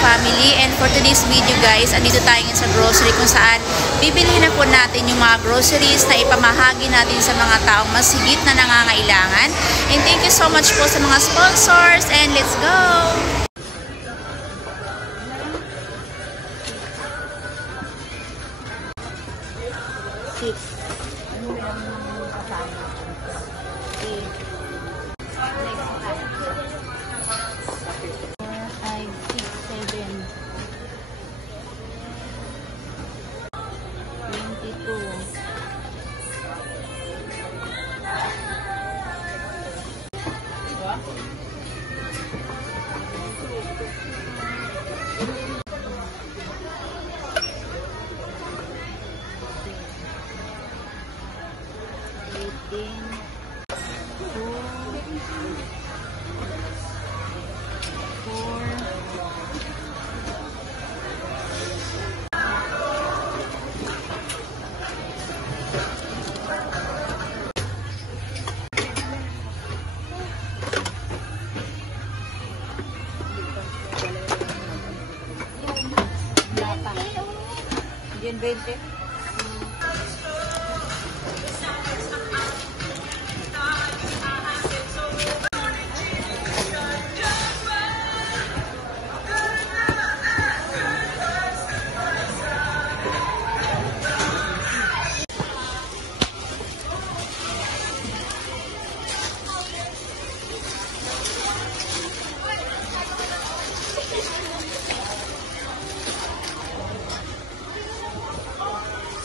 family, and for today's video guys, andito tayo sa grocery kung saan bibilhin na po natin yung mga groceries na ipamahagi natin sa mga taong mas higit na nangangailangan. And thank you so much po sa mga sponsors, and let's go! Yan 20.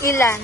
Ilan?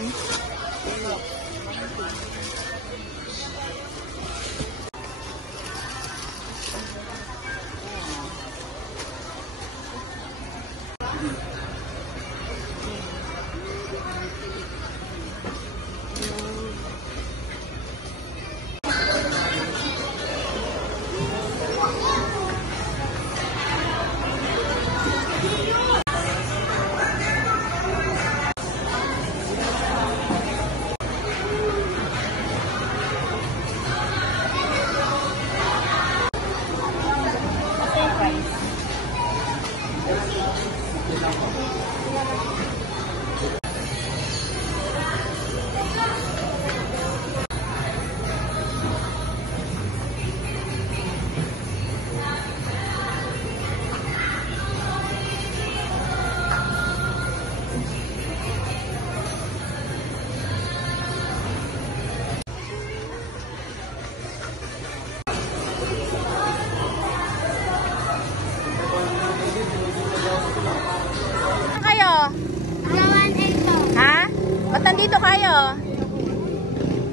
Ha? Ba't nandito kayo?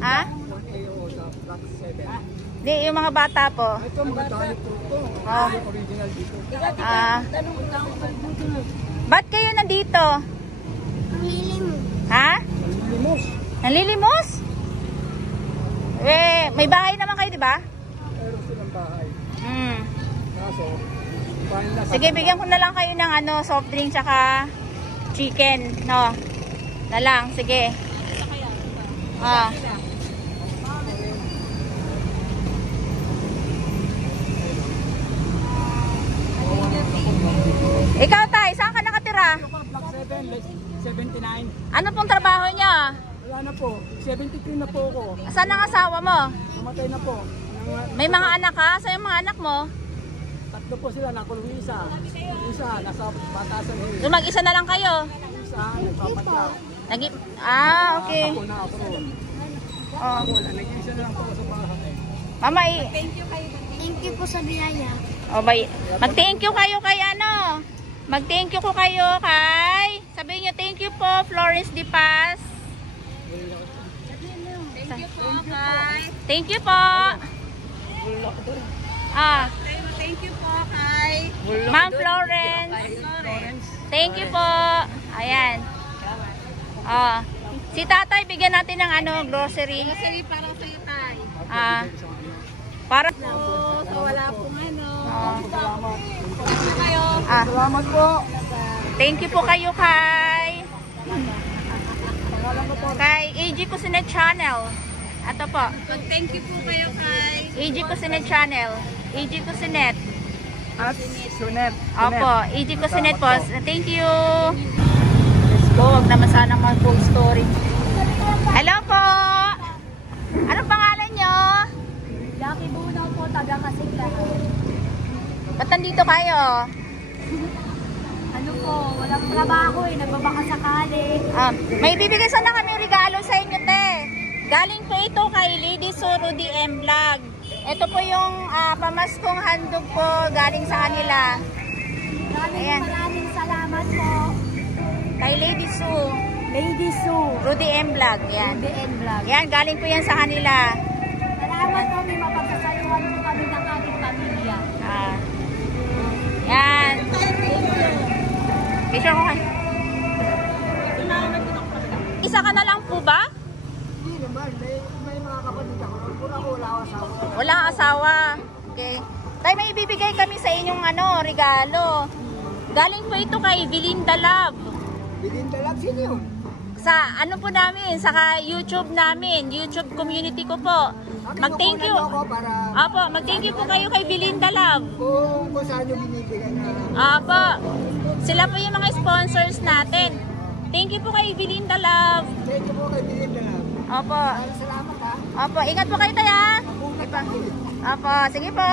Ha? Di, yung mga bata po. Ito mga tayo po ito. Oh. Original dito. Ba't kayo nandito? Nanlilimos. Ha? Nanlilimos. Nanlilimos? Eh, may bahay naman kayo, di ba? Meron silang bahay. Kaso, sige, bigyan ko na lang kayo ng ano, soft drink tsaka chicken, no? Na lang, sige. Ah. Ikaw, Tay, saan ka nakatira? Block 7, 79. Ano pong trabaho niyo? Wala na po. 73 na po ako. Saan ang asawa mo? Namatay na po. May mga anak ka? Saan yung mga anak mo? Tatlo po sila. Nakulong isa. Isa, nasa Batasan Hill. So, mag-isa na lang kayo? Isa, nagpapatlak. Okay. Ako na ako ron. Oh. Wala, nag-isa na lang po ako sa bahay. Mama, Thank you po sa biyaya. oh, mag-thank you kayo kay ano? Mag-thank you ko kayo kay... Sabihin niyo, thank you po, Florence De Paz. Thank you po, kay... Thank you po. Thank you po kay Ma'am Florence. Thank you po. Ayan. Si tatay, bigyan natin ng ano, grocery. Grocery para sa iyo, Tay. Para... So, wala pong ano. Salamat. Kayo. Salamat po. Thank you po kayo kay... Pangalan ko po. Kay AG Cusinet Channel. Ito po. Thank you po kayo kay AG Cusinet Channel. AG Cusinet. At Sunet. Opo, AG Kusinet po. Thank you. Let's go. Huwag naman sana mag-full story. Hello po. Anong pangalan nyo? Jackie Bunaw po, taga Kasigla. Ba't nandito kayo? Ano po, walang trabaho eh, nagbabaka sakali. May bibigay sana kami regalo sa inyo, te. Galing po ito kay Lady Suru DM Vlog. Ito po yung pamaskong handog po galing sa kanila. Ayan. Maraming salamat po. Kay Lady Sue. Lady Sue. Rudy M Vlog. Yan. The End Vlog. Yan, galing po yan sa kanila. Salamat po, may mapagsasaluhan po kami ng ating pamilya. Yan. Picture ko kayo. Isa ka na lang po ba? Hindi naman, may mga kapatid ako. Pura ko wala akong asawa. Wala kang asawa. Okay. Tay, may ibibigay kami sa inyong regalo. Galing po ito kay Belinda Love. Belinda Love, sino yun? Sa po namin, sa YouTube namin, YouTube community ko po. Mag-thank you. Apo, mag-thank you po kayo kay Belinda Love. Kung saan yung binibigay na. Apo, sila po yung mga sponsors natin. Thank you po kay Belinda Love. Thank you po kay Belinda Love. Opo. Salamat ha. Opo, ingat po kayo tayo. Opo, sige po.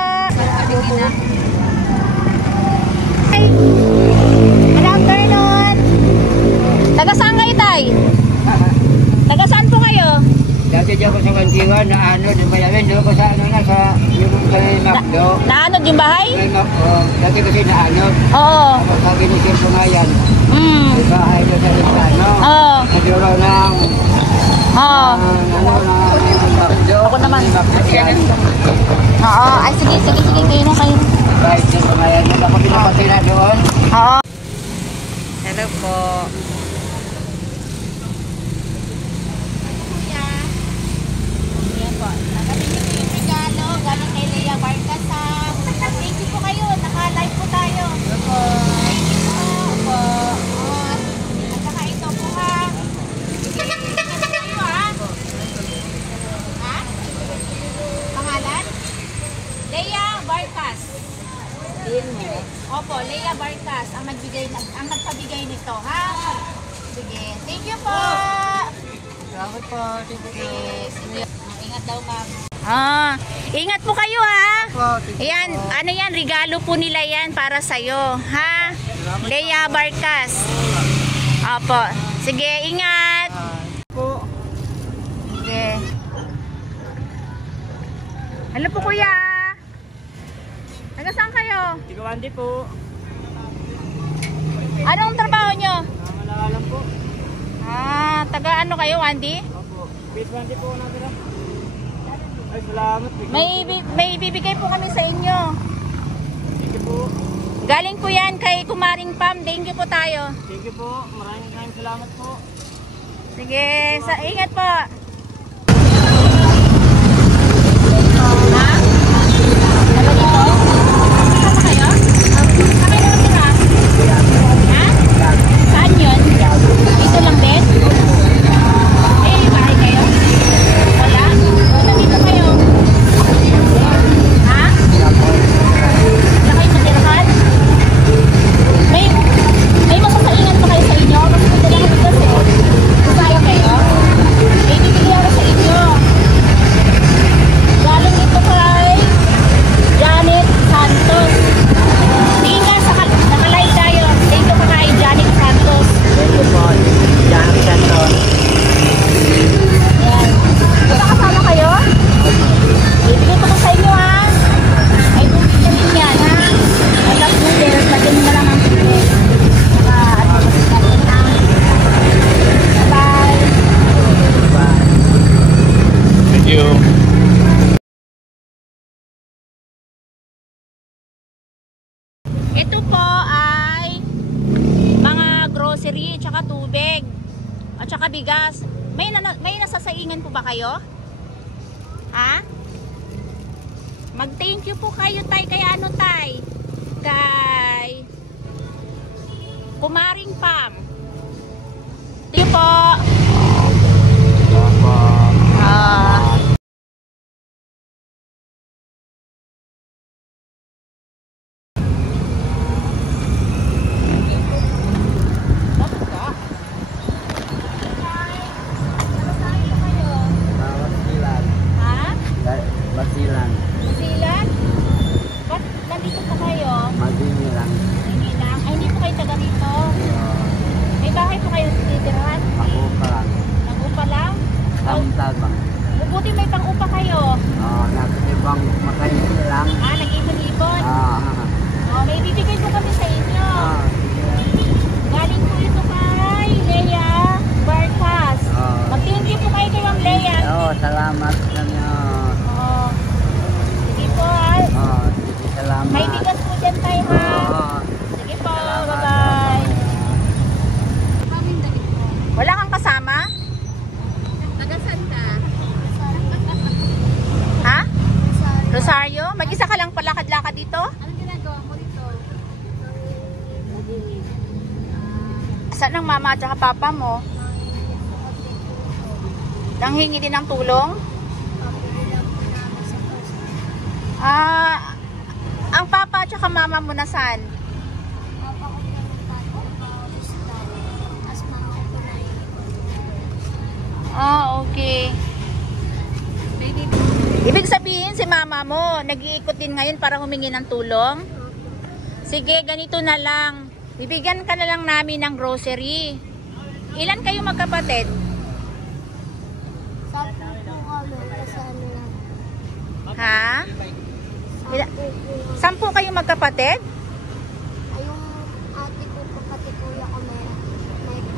Hey. Good afternoon. Taga saan kayo, tay? Taga saan po kayo? Dati dyan ko sa Kandiwan na di ba yamin, doon ko sa na sa yung kay Macdo. Naanod yung bahay? May Macdo, dati kasi naanod. Oo. Tapos sa ginisip ko nga yan, may bahay doon sa Islano. Oo. Nagduro ng Oo. Macdo. Ako naman. Macdo yan. Oo. Ay, sige. Kayo na kayo. Kahit din ko nga yan, yun ako pinapatira doon. Oo. Hello po. Ayan po. Nakatingin po yung regalo. Galing kay Lea Barcas. Thank you po kayo. Naka-live po tayo. Hello po. Thank you po. At saka ito po ha. Ingat po kayo ha. Ha? Pangalan? Lea Barcas. Opo, Lea Barcas ang nagpabigay nito, ha? Sige. Thank you po. Salamat po. Sige. Ingat daw, ma'am. Ingat po kayo, ha? Ayan, ano yan, regalo po nila yan para sa'yo, ha? Lea Barcas. Opo. Sige, ingat. Po. Sige. Hello po, kuya. Taga saan kayo? Tigawandi po. Anong trabaho nyo? Malakalan po. Taga ano kayo, Wandy? Opo. Pit 20 po natin. Ay, salamat. May bibigay po kami sa inyo. Thank you po. Galing po yan kay Kumaring Pam. Thank you po tayo. Thank you po. Maraming salamat po. Sige, ingat po. Ito po ay mga grocery, tsaka tubig, at tsaka bigas. May nasasaingan po ba kayo? Ha? Mag-thank you po kayo, tay. Kaya ano, tay? Kay Kumaring Pam. Thank you po. Saan ang mama at saka papa mo? Nanghingi din ng tulong? Ang papa at saka mama mo nasaan? Okay. Ibig sabihin si mama mo, nag-iikot din ngayon para humingi ng tulong? Sige, ganito na lang. Bibigyan ka na lang namin ng grocery. Ilan kayo magkapatid? 10 po kami kasi ano lang. Ha? 10 kayo magkapatid? Ay, yung ate ko po pati kuya ko may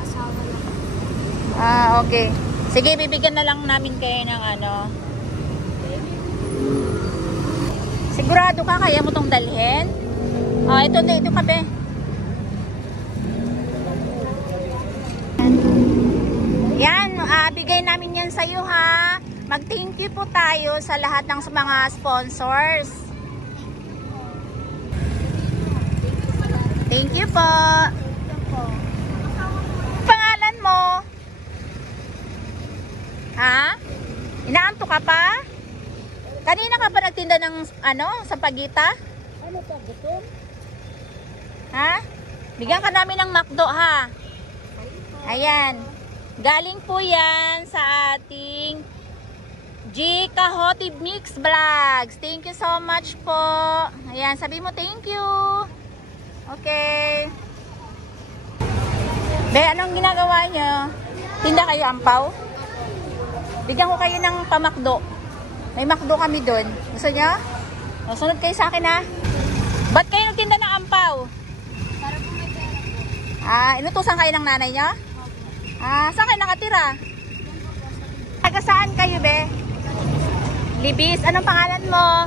asawa na po. Okay. Sige, bibigyan na lang namin kayo ng ano. Sigurado ka, kaya mo tong dalhin? Ito kape. Yan, bigay namin yan sa'yo ha. Mag-thank you po tayo sa lahat ng mga sponsors. Thank you po. Pangalan mo? Ha? Inaanto ka pa? Kanina ka pa nagtinda ng sampagita? Ano to, gutom? Ha? Bigyan ka namin ng McDo ha. Ayan. Galing po yan sa ating G Kahotib Mix Vlogs. Thank you so much po. Ayan, sabi mo thank you. Okay. Be, anong ginagawa nyo? Tinda kayo ampaw? Bigyan ko kayo ng pamakdo. May McDo kami doon. Gusto nyo? Sunod kayo sa akin ha. Ba't kayo nagtinda ng ampaw? Para po may pera. Inutusan kayo ng nanay nyo? Saan kayo nakatira? Taga saan kayo, be? Libis. Anong pangalan mo?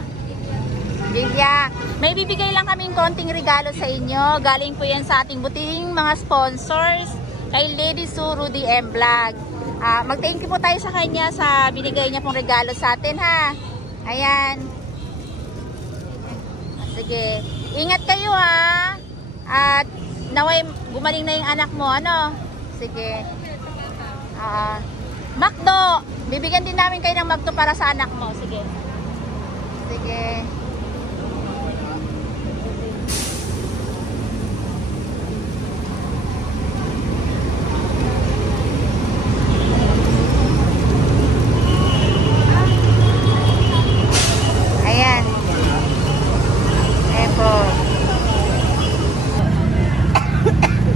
Lilia. May bibigay lang kaming konting regalo sa inyo. Galing po yan sa ating butihing mga sponsors. Kay Lady Sue Rudy M. Vlog. Mag-thank you po tayo sa kanya sa binigay niya pong regalo sa atin, ha? Ayan. Sige. Ingat kayo, ha? At naway gumaling na yung anak mo, ano? Sige. McDo. Bibigyan din namin kayo ng McDo para sa anak mo. Sige. Sige. Ayan. Epo.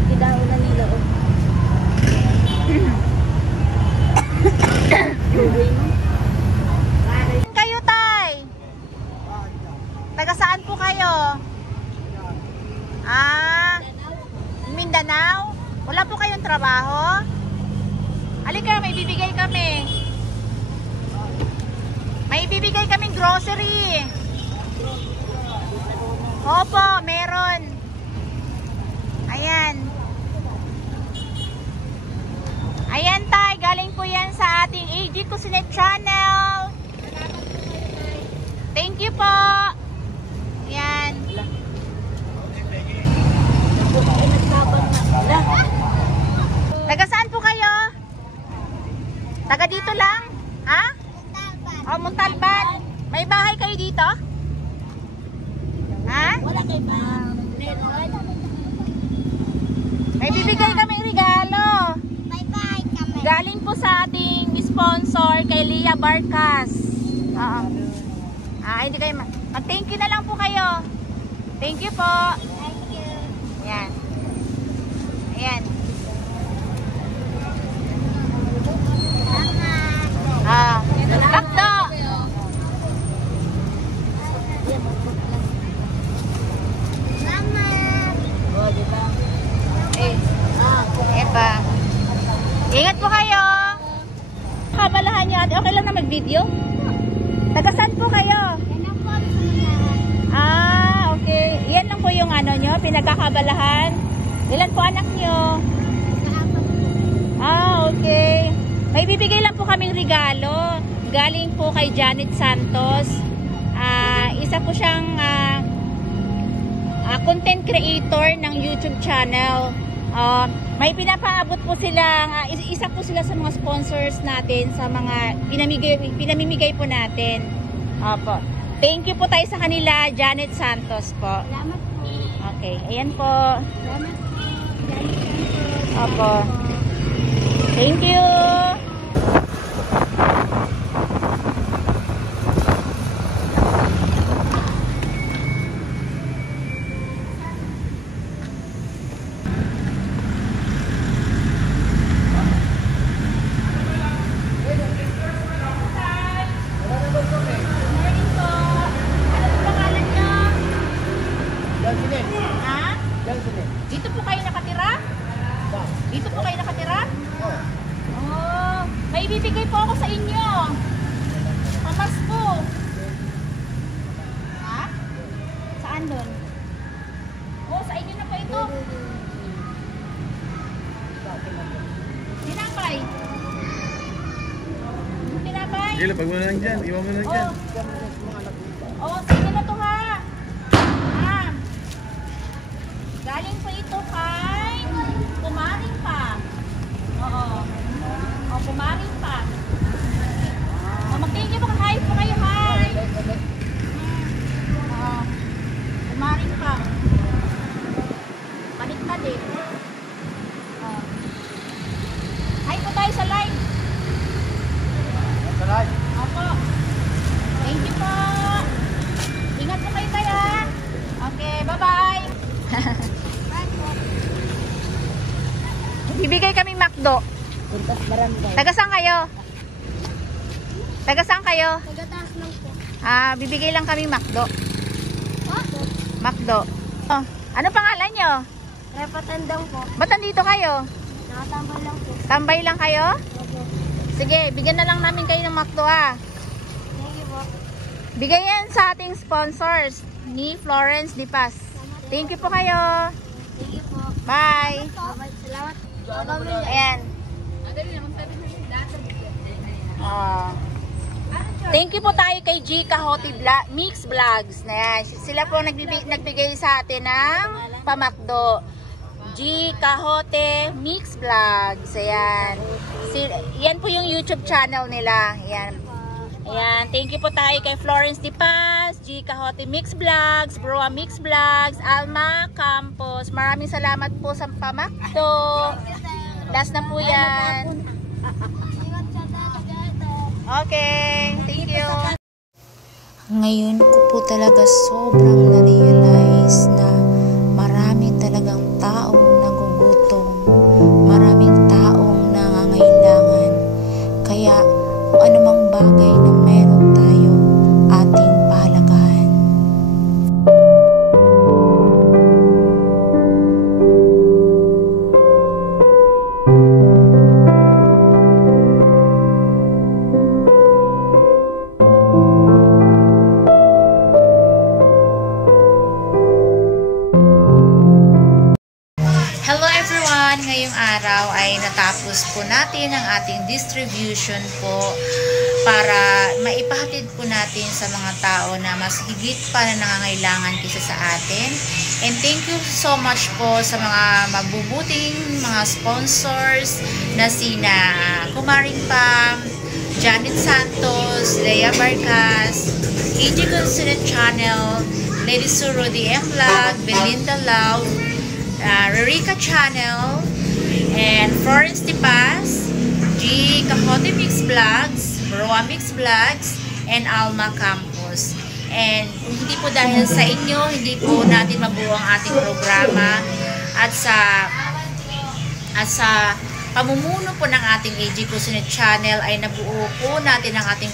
Kidaw na nila. Kayo, tay? Taga saan po kayo? Mindanao? Wala po kayong trabaho? Halika, may bibigay kami. May bibigay kaming grocery. Opo, meron. Ayan. Ayan, tay. Galing po yan sa ating AG Cusinet Channel. Thank you po. Ayan. Taga saan po kayo? Taga dito lang? Ha? Montalban. May bahay kayo dito? Ha? Wala kayo ba? May bibigay kaming regalo. Bye-bye kami. Galing po sa ating sponsor kay Lia Barcas. Oo. Hindi kayo mag-thank you na lang po kayo. Thank you po. Thank you. Ayan. Ayan. McDo. Mama. Epa. Ingat po kayo. Kabalahan niyo ate. Okay lang na mag-video? Taga saan po kayo? Yan ang po ang sumunod. Okay. Yan lang po yung ano nyo, pinagkakabalahan. Ilan po anak nyo? Okay. May bibigay lang po kaming regalo. Galing po kay Janet Santos. Isa po siyang content creator ng YouTube channel. May pinapaabot po silang, isa po sila sa mga sponsors natin sa mga pinamimigay po natin. Opo. Thank you po tayo sa kanila, Janet Santos po. Salamat po. Okay, ayan po. Salamat po. Opo. Thank you. Ha? Dito po kayo nakatira? Dito po kayo nakatira? Oh, may ibibigay po ako sa inyo. Pamasko. Ha? Saan doon? Oh, sa inyo na po ito. Tinapay. Tinapay. Sige, pag mo na lang dyan. Iwan mo na lang dyan. Oh, sa inyo na to ha. Ah. Galing po ito kay Kumaring pa. Oo. O, Kumaring pa. O, mag-thank you po. Hi po kayo. Hi. Oo. Kumaring pa. Baliktad eh. Oo. Hi po tayo sa live. Opo. Thank you po. Ingat po kayo tayo ha. Okay, bye-bye. Bibigay kaming McDo. Taga-saan kayo? Taga-saan kayo? Tagataas lang po. Bibigay lang kaming McDo. What? McDo. Oh, ano pangalan nyo? Repatandang po. Ba't nandito kayo? Nakatambal lang po. Tambay lang kayo? Opo. Sige, bigyan na lang namin kayo ng McDo ha. Thank you po. Bigay yan sa ating sponsors ni Florence Dipas. Thank you po kayo. Thank you po. Bye. Salamat. Ayan. Thank you po tayo kay G Cahote Mix Vlogs. Ayan. Sila po nagbigay sa atin ng pamakdo. G Cahote Mix Vlogs. Ayan. Yan po yung YouTube channel nila. Ayan. Ayan. Thank you po tayo kay Florence Dipas, G Cahote Mix Vlogs, Broa Mix Vlogs, Alma Campos. Maraming salamat po sa pamakdo. Last na po yan. Okay. Thank you. Ngayon ko po talaga sobrang na-realize na marami talagang taong nagugutom, maraming taong nangangailangan. Kaya kung anumang bagay na meron tayo, ating pahalagahan. Hello everyone! Ngayong araw ay natapos po natin ang ating distribution po para maipahatid po natin sa mga tao na mas higit pa na nangangailangan kaysa sa atin. And thank you so much po sa mga mabubuting mga sponsors na sina Kumaring Pam, Janet Santos, Lea Barcas, AJ Consinet Channel, Lady Suro DM Vlog, Belinda Love, Rerika Channel, and Florence Dipas, G Cahote Mix Vlogs, Broa Mix Vlogs, and Alma Campos. And kung hindi po dahil sa inyo, hindi po natin mabuo ang ating programa at sa pamumuno po ng ating AG Cusinet Channel ay nabuo po natin ang ating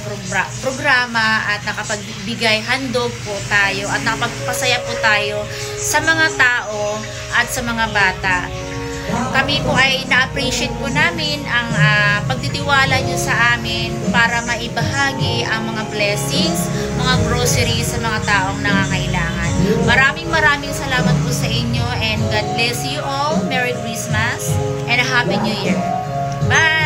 programa at nakapagbigay handog po tayo at nakapagpasaya po tayo sa mga tao at sa mga bata. Kami po ay na-appreciate po namin ang pagtitiwala nyo sa amin para maibahagi ang mga blessings, mga groceries sa mga taong nangangailangan. Maraming salamat po sa inyo and God bless you all. Merry Christmas and a Happy New Year. Bye!